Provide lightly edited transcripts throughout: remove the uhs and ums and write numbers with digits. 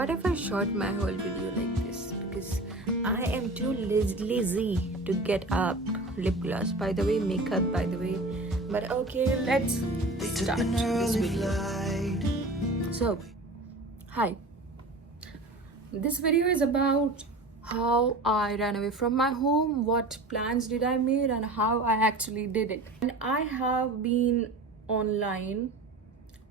what if I shot my whole video like this? Because I am too lazy to get up. Lip gloss, by the way, makeup, by the way. But okay, let's start this video. So, hi. This video is about how I ran away from my home, what plans did I made, and how I actually did it. And I have been online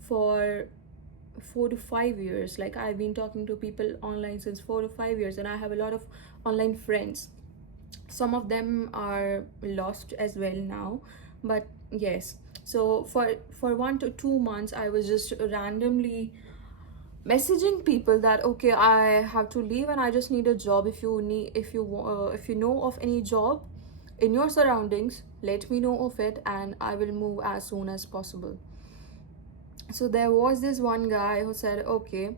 for 4 to 5 years. Like, I've been talking to people online since 4 to 5 years, and I have a lot of online friends. Some of them are lost as well now, but yes. So for 1 to 2 months I was just randomly messaging people that okay, I have to leave and I just need a job. If you know of any job in your surroundings, let me know of it and I will move as soon as possible. So there was this one guy who said, okay,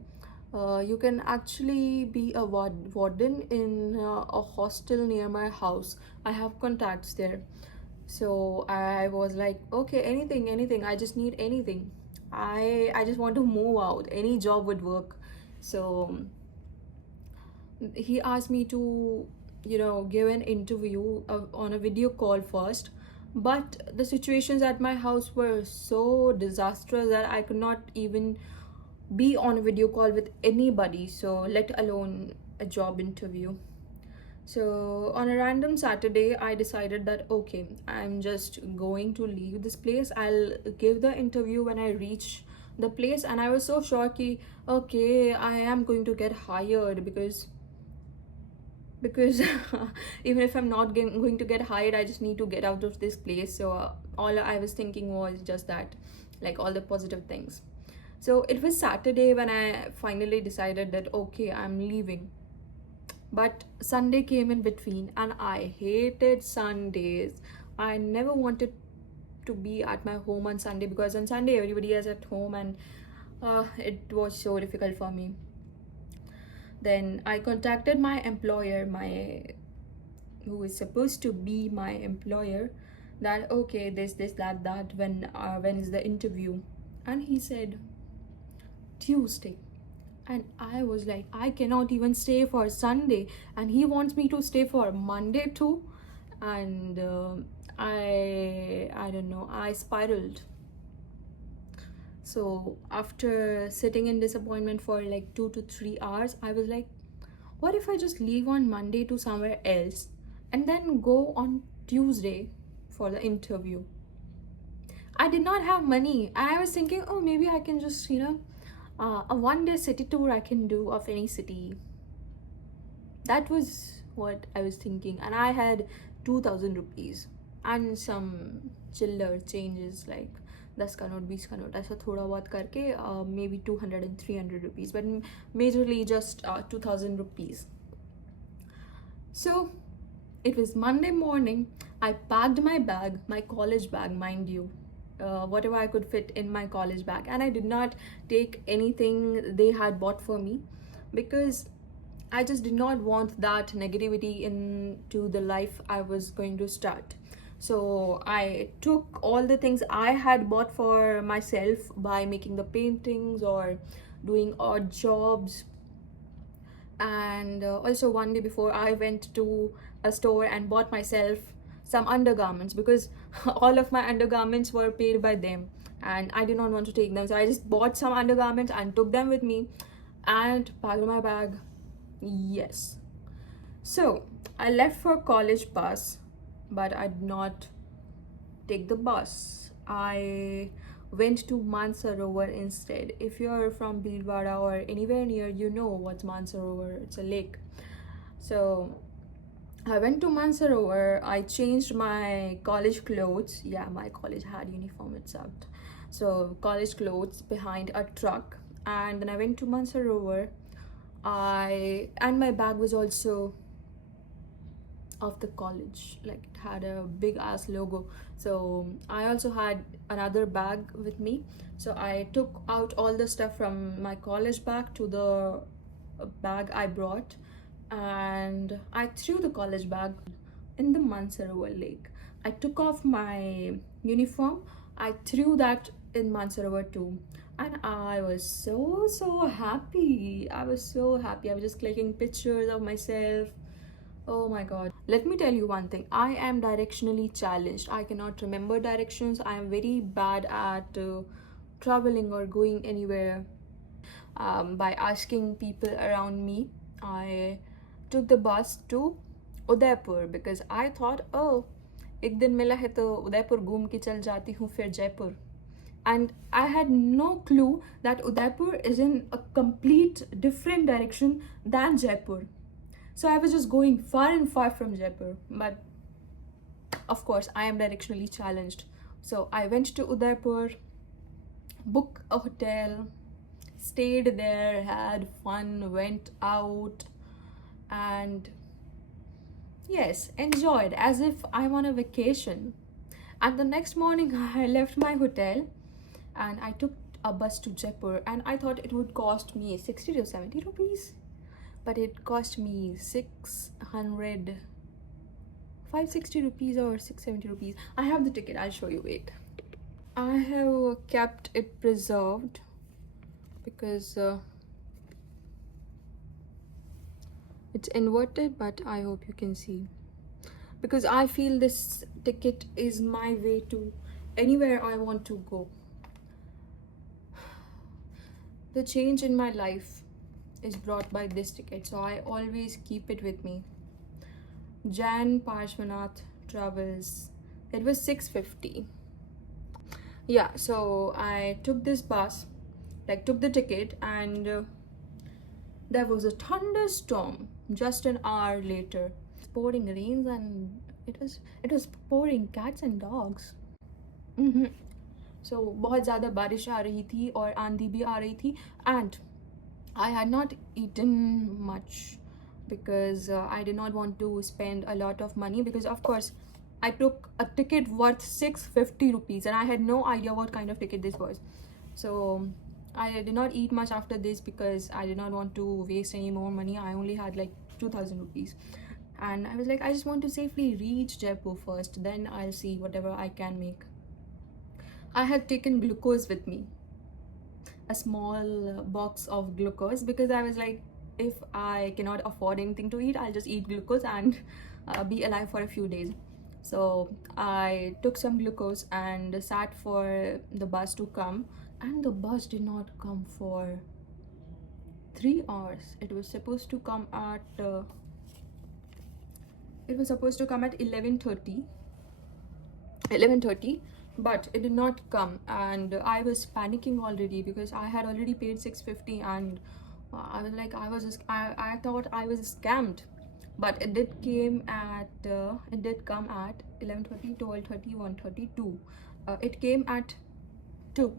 you can actually be a warden in a hostel near my house. I have contacts there. So I was like, okay, anything. I just need anything. I just want to move out. Any job would work. So he asked me to, give an interview on a video call first. But the situations at my house were so disastrous that I could not even be on a video call with anybody, so let alone a job interview. So on a random Saturday I decided that okay, I'm just going to leave this place. I'll give the interview when I reach the place. And I was so sure ki okay, I am going to get hired because even if I'm not going to get hired, I just need to get out of this place. So all I was thinking was just that, like all the positive things. So it was Saturday when I finally decided that okay, I'm leaving. But Sunday came in between and I hated Sundays. I never wanted to be at my home on Sunday because on Sunday everybody is at home, and it was so difficult for me. Then I contacted my employer, who is supposed to be my employer, that okay, this that when is the interview. And he said Tuesday. And I was like, I cannot even stay for Sunday, and he wants me to stay for Monday too. And I don't know, I spiraled. So after sitting in disappointment for like 2 to 3 hours, I was like, what if I just leave on Monday to somewhere else and then go on Tuesday for the interview? I did not have money, and I was thinking, oh, maybe I can just, a one-day city tour I can do of any city. That was what I was thinking. And I had 2,000 rupees and some chiller changes like 10 का note 20 का note ऐसा थोड़ा बहुत करके maybe 200 and 300 rupees, but majorly just 2,000 rupees. So it was Monday morning. I packed my bag, my college bag, mind you, whatever I could fit in my college bag, and I did not take anything they had bought for me because I just did not want that negativity into the life I was going to start. So I took all the things I had bought for myself by making the paintings or doing odd jobs. And also one day before, I went to a store and bought myself some undergarments because all of my undergarments were paid by them and I did not want to take them. So I just bought some undergarments and took them with me and packed my bag. Yes. So I left for college bus, but I did not take the bus. I went to Mansarovar instead. If you're from Bhilwara or anywhere near, you know what's Mansarovar. It's a lake. So I went to Mansarovar. I changed my college clothes. Yeah, my college had uniform, it sucked. So college clothes behind a truck, and then I went to Mansarovar. And my bag was also of the college, like it had a big ass logo. So I also had another bag with me. So I took out all the stuff from my college bag to the bag I brought, and I threw the college bag in the Mansarovar lake. I took off my uniform, I threw that in Mansarovar too. and I was so happy. I was so happy. I was just clicking pictures of myself. Oh my god. Let me tell you one thing. I am directionally challenged. I cannot remember directions. I am very bad at traveling or going anywhere by asking people around me. I took the bus to Udaipur because I thought, oh, एक दिन मिला है तो उदयपुर घूम के चल जाती हूँ फिर Jaipur. And I had no clue that Udaipur is in a complete different direction than Jaipur. So I was just going far and far from Jaipur. But of course, I am directionally challenged. So I went to Udaipur, booked a hotel, stayed there, had fun, went out, and yes, enjoyed as if I'm on a vacation. And the next morning, I left my hotel and I took a bus to Jaipur, and I thought it would cost me 60 to 70 rupees, but it cost me 560 rupees or 670 rupees. I have the ticket, I'll show you. Wait, I have kept it preserved because it's inverted, but I hope you can see, because I feel this ticket is my way to anywhere I want to go. The change in my life is brought by this ticket, so I always keep it with me. Jan Parshvanath Travels. It was 650. Yeah, so I took this bus, like took the ticket, and there was a thunderstorm just an hour later. Pouring rains, and it was pouring cats and dogs. So बहुत ज़्यादा बारिश आ रही थी और आंधी भी आ रही थी, and I had not eaten much because I did not want to spend a lot of money, because of course I took a ticket worth 650 rupees and I had no idea what kind of ticket this was. So I did not eat much after this because I did not want to waste any more money. I only had like 2000 rupees, and I was like, I just want to safely reach Jaipur first, then I'll see whatever I can make. I had taken glucose with me, a small box of glucose, because I was like, if I cannot afford anything to eat, I'll just eat glucose and be alive for a few days. So I took some glucose and sat for the bus to come, and the bus did not come for 3 hours. It was supposed to come at 11:30, but it did not come, and I was panicking already because I had already paid 650, and I was like, I thought I was scammed. But it did come at 11:30, 12:30, 1:30, 2. It came at 2,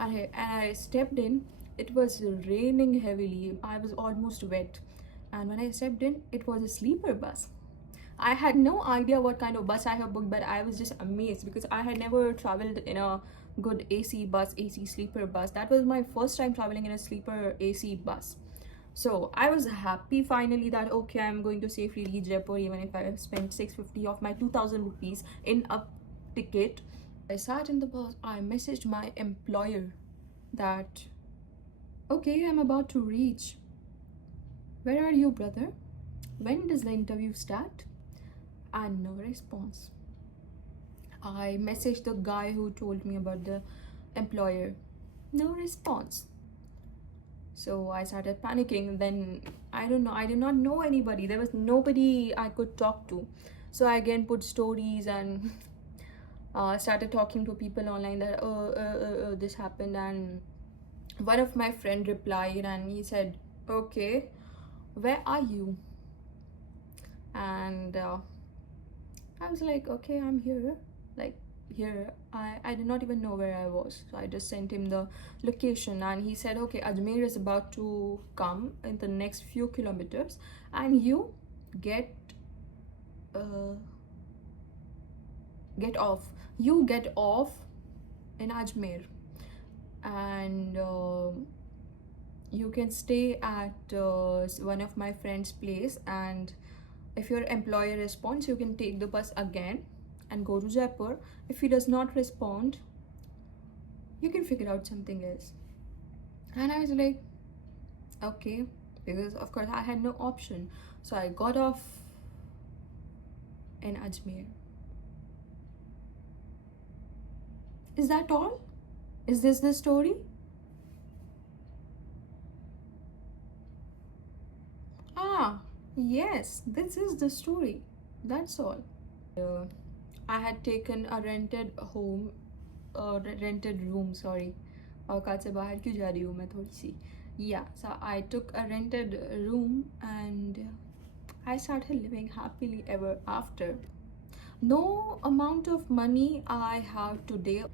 and I stepped in. It was raining heavily. I was almost wet, and when I stepped in, it was a sleeper bus. I had no idea what kind of bus I have booked, but I was just amazed because I had never traveled in a good AC sleeper bus. That was my first time traveling in a sleeper AC bus. So I was happy finally that okay, I'm going to safely reach Jaipur even if I spent 650 of my 2000 rupees in a ticket. I sat in the bus. I messaged my employer that okay, I'm about to reach. Where are you, brother? When does the interview start? And no response. I messaged the guy who told me about the employer. No response. So I started panicking. Then I don't know, I did not know anybody. There was nobody I could talk to. So I again put stories and started talking to people online that this happened, and one of my friend replied and he said, okay, where are you? And I was like, okay, I'm here. Like here, I did not even know where I was, so I just sent him the location, and he said, okay, Ajmer is about to come in the next few kilometers, and you get off. You get off in Ajmer, and you can stay at one of my friend's place, and if your employer responds, you can take the bus again and go to Jaipur. If he does not respond, you can figure out something else. And I was like, okay, because of course I had no option. So I got off in Ajmer. Is that all? Is this the story? Ah, yes, this is the story. That's all. Uh, I had taken a rented home, rented room, sorry. औकात से बाहर क्यों जा रही हूँ मैं थोड़ी सी. Yeah, so I took a rented room and I started living happily ever after. No amount of money I have today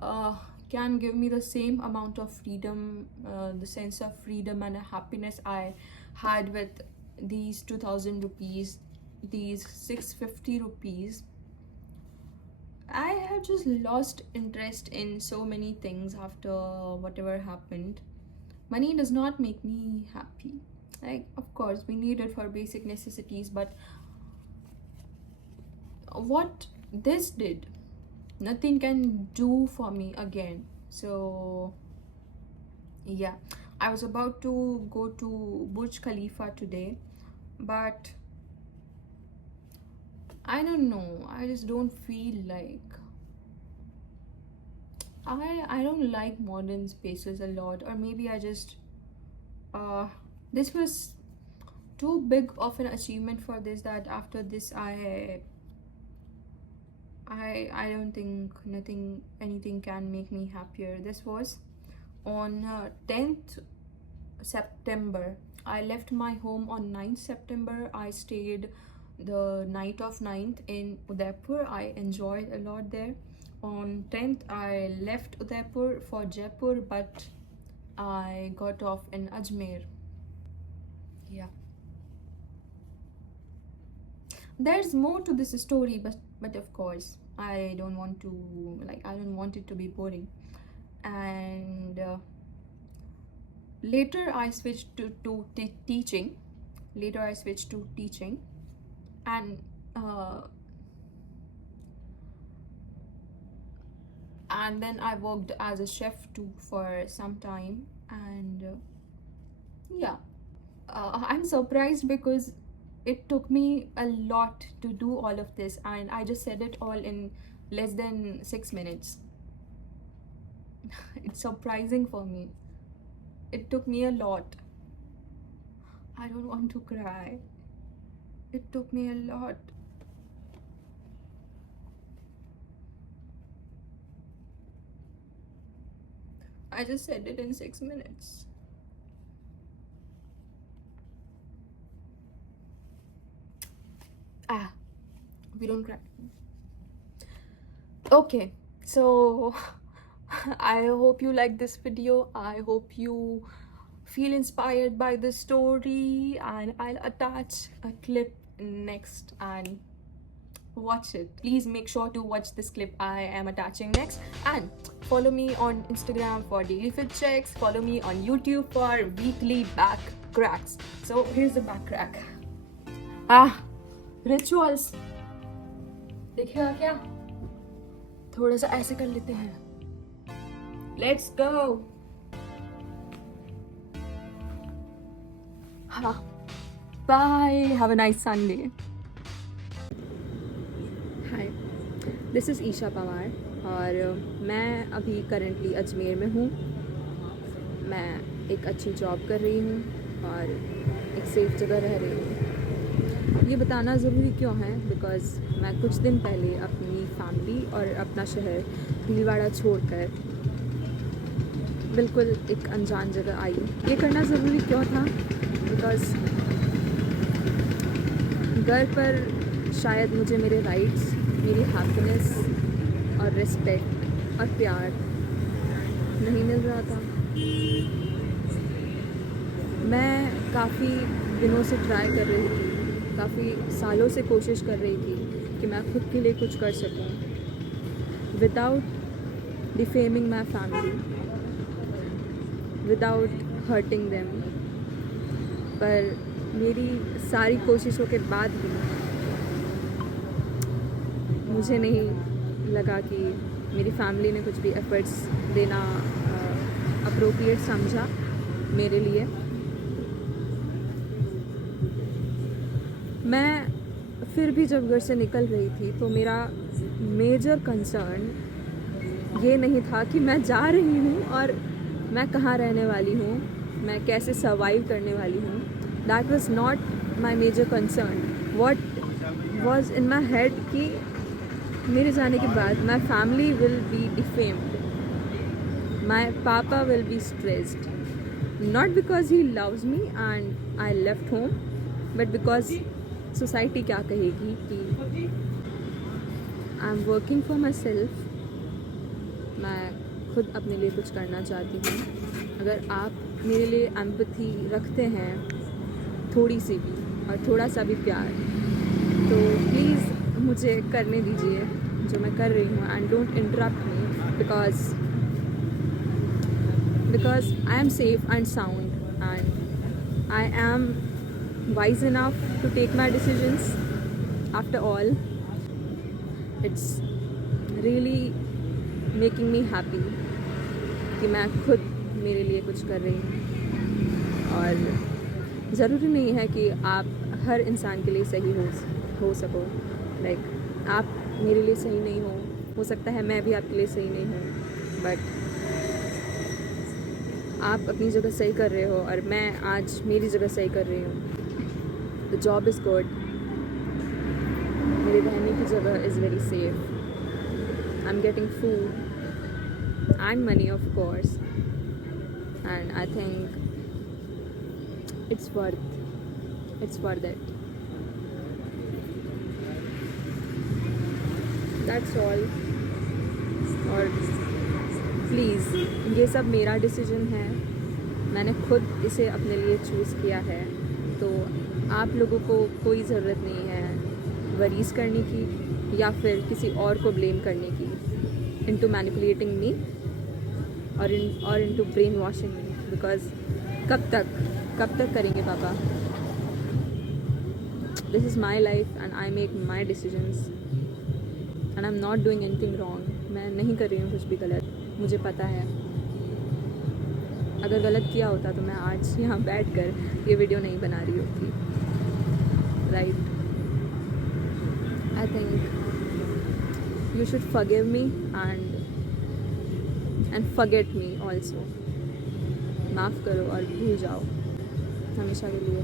uh, can give me the same amount of freedom, the sense of freedom and happiness I had with these 2000 rupees, these 650 rupees. I have just lost interest in so many things after whatever happened. Money does not make me happy. Like, of course, we need it for basic necessities, but what this did, nothing can do for me again. So, yeah, I was about to go to Burj Khalifa today, but I don't know, I just don't feel like I don't like modern spaces a lot, or maybe I just this was too big of an achievement for this, that after this I don't think anything can make me happier. This was on 10th September. I left my home on 9th September. I stayed the night of 9th in Udaipur. I enjoyed a lot there. On 10th, I left Udaipur for Jaipur, but I got off in Ajmer. Yeah. There's more to this story, but of course, I don't want it to be boring. And later I switched to teaching. Later I switched to teaching, and then I worked as a chef too for some time. And yeah, I'm surprised because it took me a lot to do all of this, and I just said it all in less than 6 minutes. It's surprising for me. It took me a lot. I don't want to cry. It took me a lot. I just said it in 6 minutes. We don't cry. Okay, so I hope you like this video. I hope you feel inspired by the story, and I'll attach a clip next and watch it. Please make sure to watch this clip I am attaching next, and follow me on Instagram for daily fit checks. Follow me on YouTube for weekly back cracks. So here's the back crack. Rituals देखिएगा क्या? थोड़ा सा ऐसे कर लेते हैं. Let's go. Bye. Have a nice Sunday. Hi, this is Isha Pawar और मैं अभी करंटली अजमेर में हूँ. मैं एक अच्छी जॉब कर रही हूँ और एक सेफ जगह रह रही हूँ. ये बताना ज़रूरी क्यों है? बिकॉज़ मैं कुछ दिन पहले अपनी फैमिली और अपना शहर भीलवाड़ा छोड़कर बिल्कुल एक अनजान जगह आई. ये करना ज़रूरी क्यों था? बिकॉज़ घर पर शायद मुझे मेरे राइट्स, मेरी हैप्पीनेस और रिस्पेक्ट और प्यार नहीं मिल रहा था. मैं काफ़ी दिनों से ट्राई कर रही थी, काफ़ी सालों से कोशिश कर रही थी कि मैं खुद के लिए कुछ कर सकूं without defaming my family, without hurting them. पर मेरी सारी कोशिशों के बाद भी मुझे नहीं लगा कि मेरी फैमिली ने कुछ भी एफर्ट्स देना अप्रोप्रिएट समझा मेरे लिए। मैं फिर भी जब घर से निकल रही थी तो मेरा मेजर कंसर्न ये नहीं था कि मैं जा रही हूँ और मैं कहाँ रहने वाली हूँ, मैं कैसे सर्वाइव करने वाली हूँ। That was not my major concern. What was in my head कि मेरे जाने के बाद my family will be defamed, my papa will be stressed, not because he loves me and I left home, but because society क्या कहेगी कि I am working for myself, मैं खुद अपने लिए कुछ करना चाहती हूँ। अगर आप मेरे लिए एम्पैथी रखते हैं थोड़ी सी भी और थोड़ा सा भी प्यार, तो प्लीज़ मुझे करने दीजिए जो मैं कर रही हूँ and don't interrupt me because I am safe and sound and I am wise enough to take my decisions. After all, it's really making me happy कि मैं खुद मेरे लिए कुछ कर रही हूँ। और ज़रूरी नहीं है कि आप हर इंसान के लिए सही हो सको। लाइक आप मेरे लिए सही नहीं हो सकता है मैं भी आपके लिए सही नहीं हूँ, बट आप अपनी जगह सही कर रहे हो और मैं आज मेरी जगह सही कर रही हूँ। The job is good. मेरी रहने की जगह is very safe. I'm getting food and money, of course, and I think it's worth it. That's all. और प्लीज़ ये सब मेरा डिसीजन है, मैंने खुद इसे अपने लिए चूज़ किया है, तो आप लोगों को कोई ज़रूरत नहीं है वरीज़ करने की या फिर किसी और को ब्लेम करने की इनटू मैनिपुलेटिंग मी और into brain washing me, because कब तक करेंगे पापा। This is my life and I make my decisions and I am not doing anything wrong. मैं नहीं कर रही हूँ कुछ भी गलत, मुझे पता है। अगर गलत किया होता तो मैं आज यहाँ बैठकर ये वीडियो नहीं बना रही होती, right? I think you should forgive me and forget me also. माफ़ करो और भूल जाओ हमेशा के लिए।